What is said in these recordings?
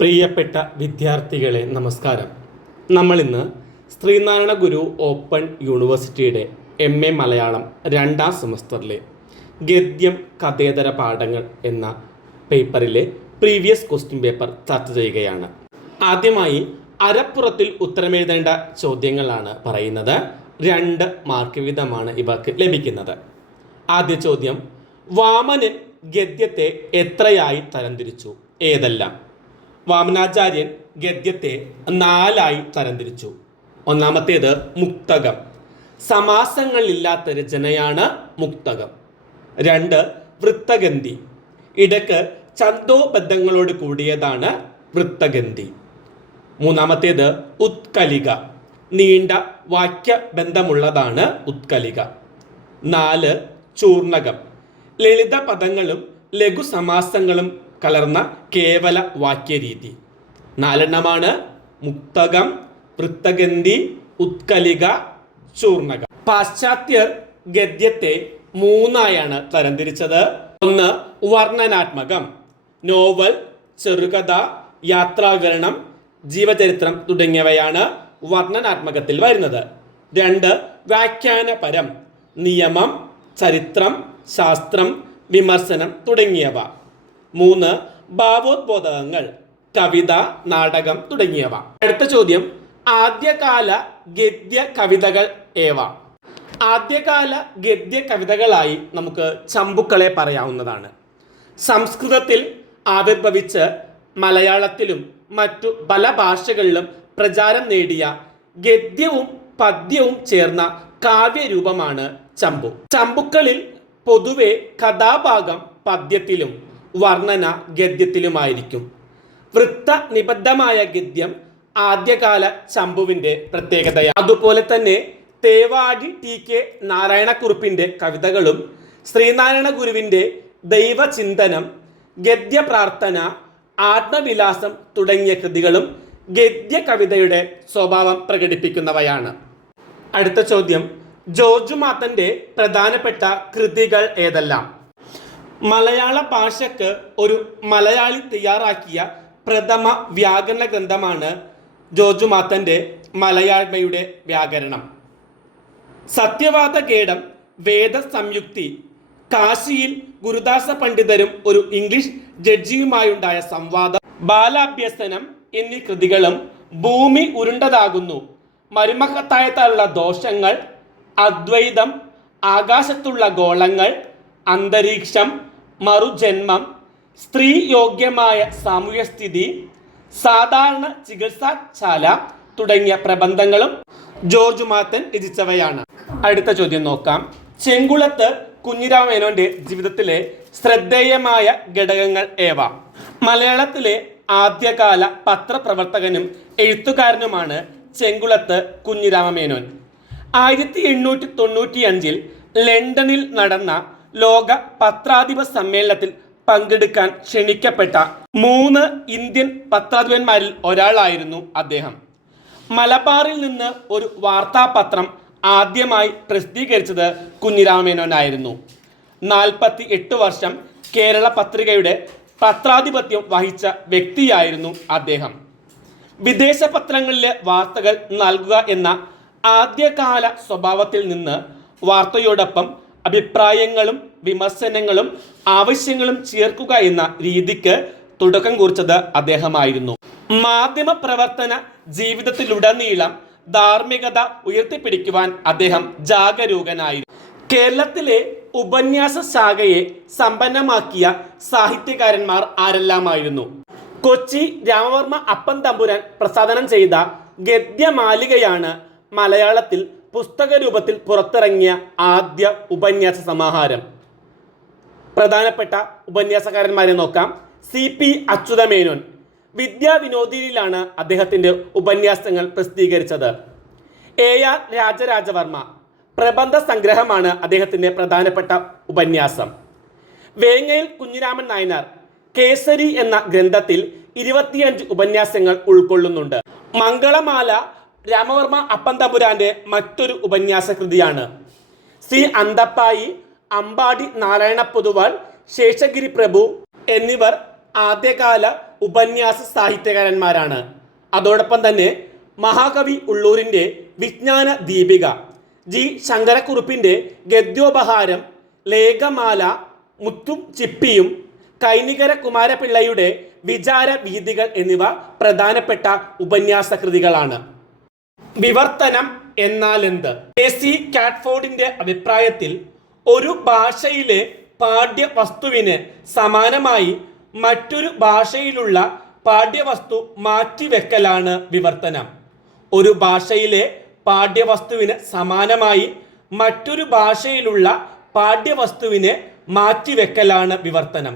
പ്രിയപ്പെട്ട വിദ്യാർത്ഥികളെ നമസ്കാരം. നമ്മളിന്ന് ശ്രീനാരായണ ഗുരു ഓപ്പൺ യൂണിവേഴ്സിറ്റിയുടെ MA മലയാളം 2ാം സെമസ്റ്ററിലെ ഗദ്യം കഥേതര പാഠങ്ങൾ എന്ന പേപ്പറിലെ പ്രീവിയസ് ക്വസ്റ്റ്യൻ പേപ്പർ ചർച്ച ചെയ്യുകയാണ്. ആദ്യമായി അരപ്പുറത്തിൽ ഉത്തരമെഴുതേണ്ട ചോദ്യങ്ങളാണ് പറയുന്നത്. 2 മാർക്ക് വീതമാണ് ഇവർക്ക് ലഭിക്കുന്നത്. ആദ്യ ചോദ്യം, വാമനൻ ഗദ്യത്തെ എത്രയായി തരംതിരിച്ചു? ഏതെല്ലാം? വാമനാചാര്യൻ ഗദ്യത്തെ 4ആയി തരംതിരിച്ചു. ഒന്നാമത്തേത് മുക്തകം, സമാസങ്ങളില്ലാത്ത രചനയാണ് മുക്തകം. 2 വൃത്തഗന്ധി, ഇടക്ക് ഛന്ദോബദ്ധങ്ങളോട് കൂടിയതാണ് വൃത്തഗന്ധി. മൂന്നാമത്തേത് ഉത്കലിക, നീണ്ട വാക്യബന്ധമുള്ളതാണ് ഉത്കലിക. 4 ചൂർണകം, ലളിത പദങ്ങളും ലഘുസമാസങ്ങളും കലർന്ന കേവല വാക്യരീതി. 4 മുക്തകം, വൃത്തഗന്ധി, ഉത്കലിക, ചൂർണകം. പാശ്ചാത്യർ ഗദ്യത്തെ 3ആയാണ് തരംതിരിച്ചത്. 1 വർണ്ണനാത്മകം, നോവൽ, ചെറുകഥ, യാത്രാവിവരണം, ജീവചരിത്രം തുടങ്ങിയവയാണ് വർണ്ണനാത്മകത്തിൽ വരുന്നത്. 2 വ്യാഖ്യാനപരം, നിയമം, ചരിത്രം, ശാസ്ത്രം, വിമർശനം തുടങ്ങിയവ. 3 ഭാവോദ്ബോധകങ്ങൾ, കവിത, നാടകം തുടങ്ങിയവ. അടുത്ത ചോദ്യം, ആദ്യകാല ഗദ്യ കവിതകൾ ഏവ? ആദ്യകാല ഗദ്യ കവിതകളായി നമുക്ക് ചമ്പുക്കളെ പറയാവുന്നതാണ്. സംസ്കൃതത്തിൽ ആവിർഭവിച്ച് മലയാളത്തിലും മറ്റു പല ഭാഷകളിലും പ്രചാരം നേടിയ ഗദ്യവും പദ്യവും ചേർന്ന കാവ്യരൂപമാണ് ചമ്പു. ചമ്പുക്കളിൽ പൊതുവെ കഥാഭാഗം പദ്യത്തിലും വർണ്ണന ഗദ്യത്തിലുമായിരിക്കും. വൃത്ത നിബദ്ധമായ ഗദ്യം ആദ്യകാല ചമ്പുവിൻ്റെ പ്രത്യേകതയാണ്. അതുപോലെ തന്നെ തേവാടി TK നാരായണക്കുറുപ്പിൻ്റെ കവിതകളും ശ്രീനാരായണ ഗുരുവിൻ്റെ ദൈവചിന്തനം, ഗദ്യപ്രാർത്ഥന, ആത്മവിലാസം തുടങ്ങിയ കൃതികളും ഗദ്യ കവിതയുടെ സ്വഭാവം പ്രകടിപ്പിക്കുന്നവയാണ്. അടുത്ത ചോദ്യം, ജോർജ് മാത്തൻ്റെ പ്രധാനപ്പെട്ട കൃതികൾ ഏതെല്ലാം? മലയാള ഭാഷയ്ക്ക് ഒരു മലയാളി തയ്യാറാക്കിയ പ്രഥമ വ്യാകരണ ഗ്രന്ഥമാണ് ജോർജ് മാത്തൻ്റെ മലയാഴ്മയുടെ വ്യാകരണം. സത്യവാദഗേടം, വേദസംയുക്തി, കാശിയിൽ ഗുരുദാസ പണ്ഡിതരും ഒരു ഇംഗ്ലീഷ് ജഡ്ജിയുമായുണ്ടായ സംവാദം, ബാലാഭ്യസനം എന്നീ കൃതികളും ഭൂമി ഉരുണ്ടതാകുന്നു, മരുമക്കത്തായത്താലുള്ള ദോഷങ്ങൾ, അദ്വൈതം, ആകാശത്തുള്ള ഗോളങ്ങൾ, അന്തരീക്ഷം, മറുജന്മം, സ്ത്രീ യോഗ്യമായ സാമൂഹ്യസ്ഥിതി, സാധാരണ ചികിത്സാശാല തുടങ്ങിയ പ്രബന്ധങ്ങളും ജോർജ് മാത്തൻ രചിച്ചവയാണ്. അടുത്ത ചോദ്യം നോക്കാം. ചെങ്കുളത്ത് കുഞ്ഞിരാമ മേനോന്റെ ജീവിതത്തിലെ ശ്രദ്ധേയമായ ഘടകങ്ങൾ ഏവ? മലയാളത്തിലെ ആദ്യകാല പത്രപ്രവർത്തകനും എഴുത്തുകാരനുമാണ് ചെങ്കുളത്ത് കുഞ്ഞിരാമ മേനോൻ. 1895 ലണ്ടനിൽ നടന്ന ലോക പത്രാധിപ സമ്മേളനത്തിൽ പങ്കെടുക്കാൻ ക്ഷണിക്കപ്പെട്ട 3 ഇന്ത്യൻ പത്രാധിപന്മാരിൽ ഒരാളായിരുന്നു അദ്ദേഹം. മലബാറിൽ നിന്ന് ഒരു വാർത്താപത്രം ആദ്യമായി പ്രസിദ്ധീകരിച്ചത് കുഞ്ഞിരാമ മേനോനായിരുന്നു. 48 വർഷം കേരള പത്രികയുടെ പത്രാധിപത്യം വഹിച്ച വ്യക്തിയായിരുന്നു അദ്ദേഹം. വിദേശ പത്രങ്ങളിലെ വാർത്തകൾ നൽകുക എന്ന ആദ്യകാല സ്വഭാവത്തിൽ നിന്ന് വാർത്തയോടൊപ്പം അഭിപ്രായങ്ങളും വിമർശനങ്ങളും ആവശ്യങ്ങളും ചേർക്കുക എന്ന രീതിക്ക് തുടക്കം കുറിച്ചത് അദ്ദേഹമായിരുന്നു. മാധ്യമ പ്രവർത്തന ജീവിതത്തിലുടനീളം ധാർമ്മികത ഉയർത്തിപ്പിടിക്കുവാൻ അദ്ദേഹം ജാഗരൂകനായിരുന്നു. കേരളത്തിലെ ഉപന്യാസ ശാഖയെ സമ്പന്നമാക്കിയ സാഹിത്യകാരന്മാർ ആരെല്ലാമായിരുന്നു? കൊച്ചി രാമവർമ്മ അപ്പൻ തമ്പുരാൻ പ്രസാധനം ചെയ്ത ഗദ്യമാലികയാണ് മലയാളത്തിൽ പുസ്തക രൂപത്തിൽ പുറത്തിറങ്ങിയ ആദ്യ ഉപന്യാസ സമാഹാരം. പ്രധാനപ്പെട്ട ഉപന്യാസകാരന്മാരെ നോക്കാം. CP അച്യുതമേനോൻ വിദ്യാവിനോദിനിയിലാണ് അദ്ദേഹത്തിൻ്റെ ഉപന്യാസങ്ങൾ പ്രസിദ്ധീകരിച്ചത്. AR രാജരാജവർമ്മ പ്രബന്ധ സംഗ്രഹമാണ് അദ്ദേഹത്തിൻ്റെ പ്രധാനപ്പെട്ട ഉപന്യാസം. വേങ്ങയിൽ കുഞ്ഞിരാമൻ നായനാർ കേസരി എന്ന ഗ്രന്ഥത്തിൽ 25 ഉപന്യാസങ്ങൾ ഉൾക്കൊള്ളുന്നുണ്ട്. മംഗളമാല രാമവർമ്മ അപ്പൻ തമ്പുരാന്റെ മറ്റൊരു ഉപന്യാസ കൃതിയാണ്. C അന്തപ്പായി, അമ്പാടി നാരായണ പൊതുവാൾ, ശേഷഗിരി പ്രഭു എന്നിവർ ആദ്യകാല ഉപന്യാസ സാഹിത്യകാരന്മാരാണ്. അതോടൊപ്പം തന്നെ മഹാകവി ഉള്ളൂരിൻ്റെ വിജ്ഞാന ദീപിക, ജി ശങ്കരക്കുറുപ്പിൻ്റെ ഗദ്യോപഹാരം, ലേഖമാല, മുത്തും ചിപ്പിയും, കൈനികര കുമാരപിള്ളയുടെ വിചാര വീഥികൾ എന്നിവ പ്രധാനപ്പെട്ട ഉപന്യാസ കൃതികളാണ്. വിവർത്തനം എന്നാൽ എന്ത്? എ.സി. കാറ്റ്ഫോർഡിന്റെ അഭിപ്രായത്തിൽ ഒരു ഭാഷയിലെ പാഠ്യവസ്തുവിന് സമാനമായി മറ്റൊരു ഭാഷയിലുള്ള പാഠ്യവസ്തു മാറ്റിവെക്കലാണ് വിവർത്തനം. ഒരു ഭാഷയിലെ പാഠ്യവസ്തുവിന് സമാനമായി മറ്റൊരു ഭാഷയിലുള്ള പാഠ്യവസ്തുവിനെ മാറ്റിവെക്കലാണ് വിവർത്തനം.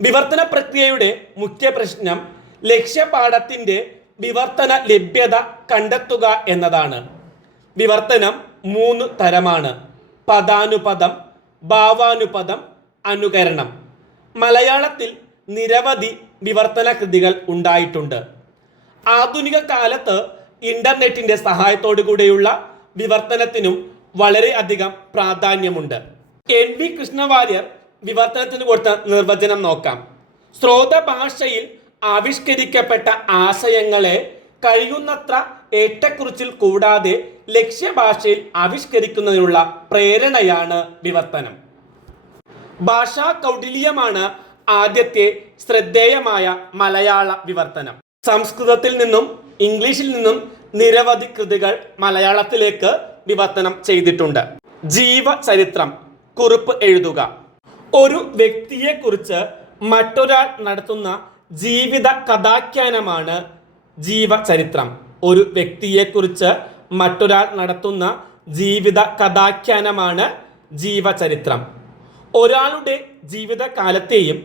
വിവർത്തന പ്രക്രിയയുടെ മുഖ്യ പ്രശ്നം ലക്ഷ്യപാഠത്തിൻ്റെ വിവർത്തന ലഭ്യത കണ്ടെത്തുക എന്നതാണ്. വിവർത്തനം 3 തരമാണ്: പദാനുപദം, ഭാവാനുപദം, അനുകരണം. മലയാളത്തിൽ നിരവധി വിവർത്തന കൃതികൾ ഉണ്ടായിട്ടുണ്ട്. ആധുനിക കാലത്ത് ഇന്റർനെറ്റിന്റെ സഹായത്തോടു കൂടെയുള്ള വിവർത്തനത്തിനും വളരെയധികം പ്രാധാന്യമുണ്ട്. NV കൃഷ്ണവാര്യർ വിവർത്തനത്തിന് കൊടുത്ത നിർവചനം നോക്കാം. ശ്രോത ഭാഷയിൽ ആവിഷ്കരിക്കപ്പെട്ട ആശയങ്ങളെ കഴിയുന്നത്ര ഏറ്റക്കുറിച്ചിൽ കൂടാതെ ലക്ഷ്യഭാഷയിൽ ആവിഷ്കരിക്കുന്നതിനുള്ള പ്രേരണയാണ് വിവർത്തനം. ഭാഷാ കൗടില്യമാണ് ആദ്യത്തെ ശ്രദ്ധേയമായ മലയാള വിവർത്തനം. സംസ്കൃതത്തിൽ നിന്നും ഇംഗ്ലീഷിൽ നിന്നും നിരവധി കൃതികൾ മലയാളത്തിലേക്ക് വിവർത്തനം ചെയ്തിട്ടുണ്ട്. ജീവചരിത്രം, കുറിപ്പ് എഴുതുക. ഒരു വ്യക്തിയെക്കുറിച്ച് മറ്റൊരാൾ നടത്തുന്ന ജീവിത കഥാഖ്യാനമാണ് ജീവചരിത്രം. ഒരു വ്യക്തിയെക്കുറിച്ച് മറ്റൊരാൾ നടത്തുന്ന ജീവിത കഥാഖ്യാനമാണ് ജീവചരിത്രം. ഒരാളുടെ ജീവിതകാലത്തെയും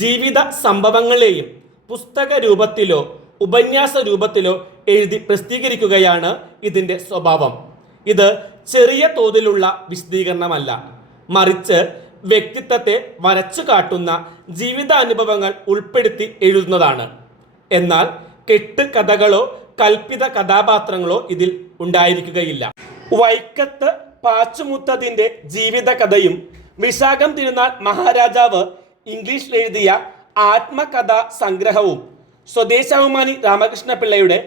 ജീവിത സംഭവങ്ങളെയും പുസ്തക രൂപത്തിലോ ഉപന്യാസ രൂപത്തിലോ എഴുതി പ്രസിദ്ധീകരിക്കുകയാണ് ഇതിൻ്റെ സ്വഭാവം. ഇത് ചെറിയ തോതിലുള്ള വിശദീകരണമല്ല, മറിച്ച് വ്യക്തിത്വത്തെ വരച്ചു കാട്ടുന്ന ജീവിതാനുഭവങ്ങൾ ഉൾപ്പെടുത്തി എഴുതുന്നതാണ്. എന്നാൽ കെട്ട് കഥകളോ കൽപ്പിത കഥാപാത്രങ്ങളോ ഇതിൽ ഉണ്ടായിരിക്കുകയില്ല. വൈക്കത്ത് പാച്ചുമുത്തതിൻ്റെ ജീവിത കഥയും വിശാഖം തിരുനാൾ മഹാരാജാവ് ഇംഗ്ലീഷിൽ എഴുതിയ ആത്മകഥാ സംഗ്രഹവും, സ്വദേശാഭിമാനി രാമകൃഷ്ണ പിള്ളയുടെ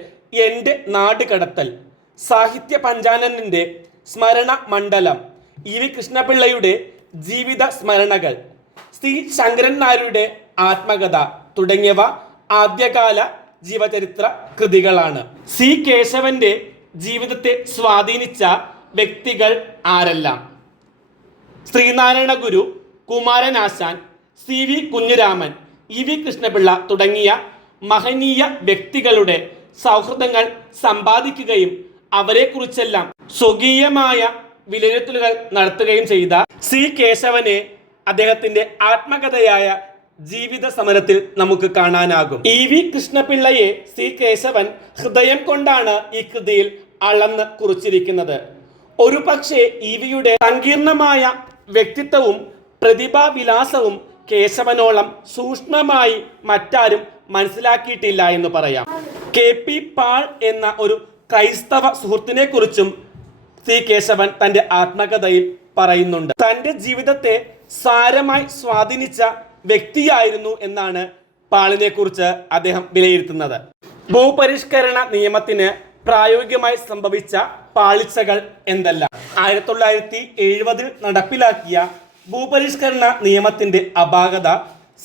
എൻ്റെ നാട് കടത്തൽ, സാഹിത്യ പഞ്ചാനനൻ്റെ സ്മരണ മണ്ഡലം, ഇ.വി. കൃഷ്ണപിള്ളയുടെ ജീവിത സ്മരണകൾ, സി ശങ്കരൻ നായരുടെ ആത്മകഥ തുടങ്ങിയവ ആദ്യകാല ജീവചരിത്ര കൃതികളാണ്. സി കേശവന്റെ ജീവിതത്തെ സ്വാധീനിച്ച വ്യക്തികൾ ആരെല്ലാം? ശ്രീനാരായണ ഗുരു, കുമാരനാശാൻ, C.V. കുഞ്ഞിരാമൻ, ഇ.വി. കൃഷ്ണപിള്ള തുടങ്ങിയ മഹനീയ വ്യക്തികളുടെ സൗഹൃദങ്ങൾ സമ്പാദിക്കുകയും അവരെക്കുറിച്ചെല്ലാം സ്വകീയമായ വിലയിരുത്തലുകൾ നടത്തുകയും ചെയ്ത സി കേശവനെ അദ്ദേഹത്തിന്റെ ആത്മകഥയായ ജീവിത സമരത്തിൽ നമുക്ക് കാണാനാകും. ഇ.വി. കൃഷ്ണപിള്ളയെ സി കേശവൻ ഹൃദയം കൊണ്ടാണ് ഈ കൃതിയിൽ അളന്ന് കുറിച്ചിരിക്കുന്നത്. ഒരു പക്ഷേ ഇ.വിയുടെ സങ്കീർണമായ വ്യക്തിത്വവും പ്രതിഭാവിലാസവും കേശവനോളം സൂക്ഷ്മമായി മറ്റാരും മനസ്സിലാക്കിയിട്ടില്ല എന്ന് പറയാം. K.P. പാൾ എന്ന ഒരു ക്രൈസ്തവ സുഹൃത്തിനെ കുറിച്ചും സി കേശവൻ തൻ്റെ ആത്മകഥയിൽ പറയുന്നുണ്ട്. തൻ്റെ ജീവിതത്തെ സാരമായി സ്വാധീനിച്ച വ്യക്തിയായിരുന്നു എന്നാണ് പാളിനെ കുറിച്ച് അദ്ദേഹം വിലയിരുത്തുന്നത്. ഭൂപരിഷ്കരണ നിയമത്തിന് പ്രായോഗികമായി സംഭവിച്ച പാളിച്ചകൾ എന്തെല്ലാം? 1970 നടപ്പിലാക്കിയ ഭൂപരിഷ്കരണ നിയമത്തിന്റെ അപാകത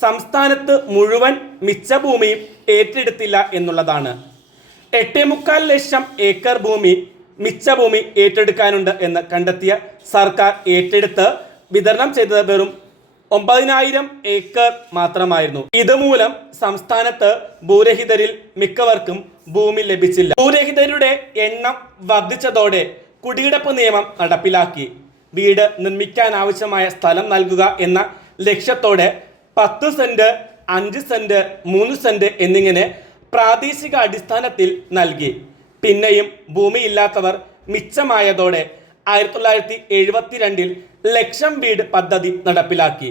സംസ്ഥാനത്ത് മുഴുവൻ മിച്ചഭൂമിയും ഏറ്റെടുത്തില്ല എന്നുള്ളതാണ്. 8.25 ലക്ഷം ഏക്കർ ഭൂമി മിച്ചഭൂമി ഏറ്റെടുക്കാനുണ്ട് എന്ന് കണ്ടെത്തിയ സർക്കാർ ഏറ്റെടുത്ത് വിതരണം ചെയ്തത് വെറും 9,000 ഏക്കർ മാത്രമായിരുന്നു. ഇതുമൂലം സംസ്ഥാനത്ത് ഭൂരഹിതരിൽ മിക്കവർക്കും ഭൂമി ലഭിച്ചില്ല. ഭൂരഹിതരുടെ എണ്ണം വർദ്ധിച്ചതോടെ കുടികിടപ്പ് നിയമം നടപ്പിലാക്കി. വീട് നിർമ്മിക്കാൻ ആവശ്യമായ സ്ഥലം നൽകുക എന്ന ലക്ഷ്യത്തോടെ 10 സെന്റ്, 5 സെന്റ്, 3 സെന്റ് എന്നിങ്ങനെ പ്രാദേശിക അടിസ്ഥാനത്തിൽ നൽകി. പിന്നെയും ഭൂമിയില്ലാത്തവർ മിച്ചമായതോടെ 1972 ലക്ഷം വീട് പദ്ധതി നടപ്പിലാക്കി.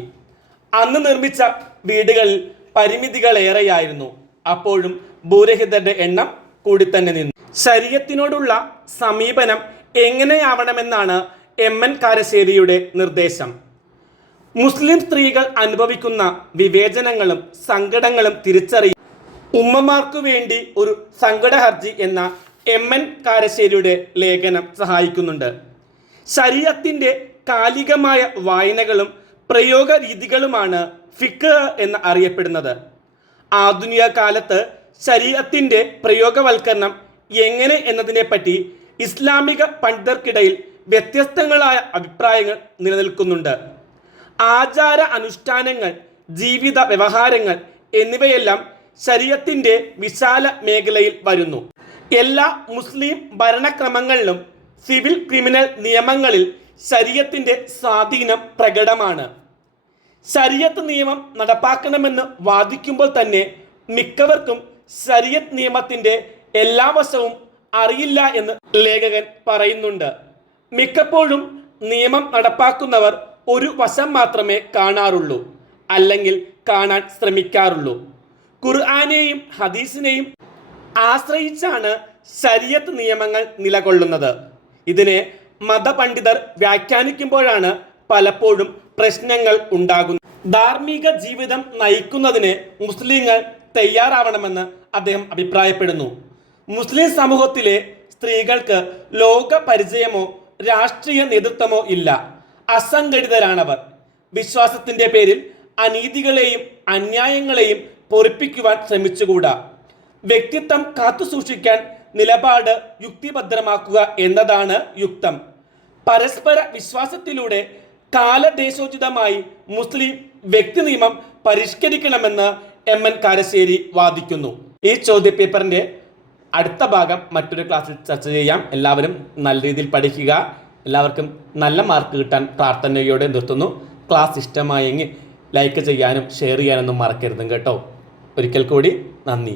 അന്ന് നിർമ്മിച്ച വീടുകളിൽ പരിമിതികളേറെയായിരുന്നു. അപ്പോഴും ഭൂരഹിതരുടെ എണ്ണം കൂടി തന്നെ നിന്നു. ശരീഅത്തിനോടുള്ള സമീപനം എങ്ങനെയാവണമെന്നാണ് M.N. കാരശ്ശേരിയുടെ നിർദ്ദേശം. മുസ്ലിം സ്ത്രീകൾ അനുഭവിക്കുന്ന വിവേചനങ്ങളും സങ്കടങ്ങളും തിരിച്ചറിയും ഉമ്മമാർക്കു വേണ്ടി ഒരു സങ്കട ഹർജി എന്ന MN കാരശ്ശേരിയുടെ ലേഖനം സഹായിക്കുന്നുണ്ട്. ശരീഅത്തിന്റെ കാലികമായ വായനകളും പ്രയോഗ രീതികളുമാണ് ഫിഖ് എന്ന് അറിയപ്പെടുന്നത്. ആധുനിക കാലത്ത് ശരീഅത്തിന്റെ പ്രയോഗവൽക്കരണം എങ്ങനെ എന്നതിനെപ്പറ്റി ഇസ്ലാമിക പണ്ഡിതർക്കിടയിൽ വ്യത്യസ്തങ്ങളായ അഭിപ്രായങ്ങൾ നിലനിൽക്കുന്നുണ്ട്. ആചാര അനുഷ്ഠാനങ്ങൾ, ജീവിത വ്യവഹാരങ്ങൾ എന്നിവയെല്ലാം ശരീഅത്തിന്റെ വിശാല മേഖലയിൽ വരുന്നു. എല്ലാ മുസ്ലിം ഭരണക്രമങ്ങളിലും സിവിൽ ക്രിമിനൽ നിയമങ്ങളിൽ ശരീഅത്തിന്റെ സ്വാധീനം പ്രകടമാണ്. ശരീഅത്ത് നിയമം നടപ്പാക്കണമെന്ന് വാദിക്കുമ്പോൾ തന്നെ മിക്കവർക്കും ശരീഅത്ത് നിയമത്തിന്റെ എല്ലാ വശവും അറിയില്ല എന്ന് ലേഖകൻ പറയുന്നുണ്ട്. മിക്കപ്പോഴും നിയമം നടപ്പാക്കുന്നവർ ഒരു വശം മാത്രമേ കാണാറുള്ളൂ, അല്ലെങ്കിൽ കാണാൻ ശ്രമിക്കാറുള്ളൂ. ഖുർആനെയും ഹദീസിനെയും ആശ്രയിച്ചാണ് ശരീഅത്ത് നിയമങ്ങൾ നിലകൊള്ളുന്നത്. ഇതിനെ മതപണ്ഡിതർ വ്യാഖ്യാനിക്കുമ്പോഴാണ് പലപ്പോഴും പ്രശ്നങ്ങൾ ഉണ്ടാകുന്നത്. ധാർമ്മിക ജീവിതം നയിക്കുന്നതിന് മുസ്ലിങ്ങൾ തയ്യാറാവണമെന്ന് അദ്ദേഹം അഭിപ്രായപ്പെടുന്നു. മുസ്ലിം സമൂഹത്തിലെ സ്ത്രീകൾക്ക് ലോക പരിചയമോ രാഷ്ട്രീയ നേതൃത്വമോ ഇല്ല. അസംഘടിതരാണവർ. വിശ്വാസത്തിന്റെ പേരിൽ അനീതികളെയും അന്യായങ്ങളെയും പൊറിപ്പിക്കുവാൻ ശ്രമിച്ചുകൂടാ. വ്യക്തിത്വം കാത്തുസൂക്ഷിക്കാൻ നിലപാട് യുക്തിഭദ്രമാക്കുക എന്നതാണ് യുക്തം. പരസ്പര വിശ്വാസത്തിലൂടെ കാലദേശോചിതമായി മുസ്ലിം വ്യക്തി നിയമം പരിഷ്കരിക്കണമെന്ന് MN കാരശ്ശേരി വാദിക്കുന്നു. ഈ ചോദ്യപേപ്പറിന്റെ അടുത്ത ഭാഗം മറ്റൊരു ക്ലാസ്സിൽ ചർച്ച ചെയ്യാം. എല്ലാവരും നല്ല രീതിയിൽ പഠിക്കുക. എല്ലാവർക്കും നല്ല മാർക്ക് കിട്ടാൻ പ്രാർത്ഥനയോടെ നിർത്തുന്നു. ക്ലാസ് ഇഷ്ടമായെങ്കിൽ ലൈക്ക് ചെയ്യാനും ഷെയർ ചെയ്യാനൊന്നും മറക്കരുതും കേട്ടോ. ഒരിക്കൽ കൂടി നന്ദി.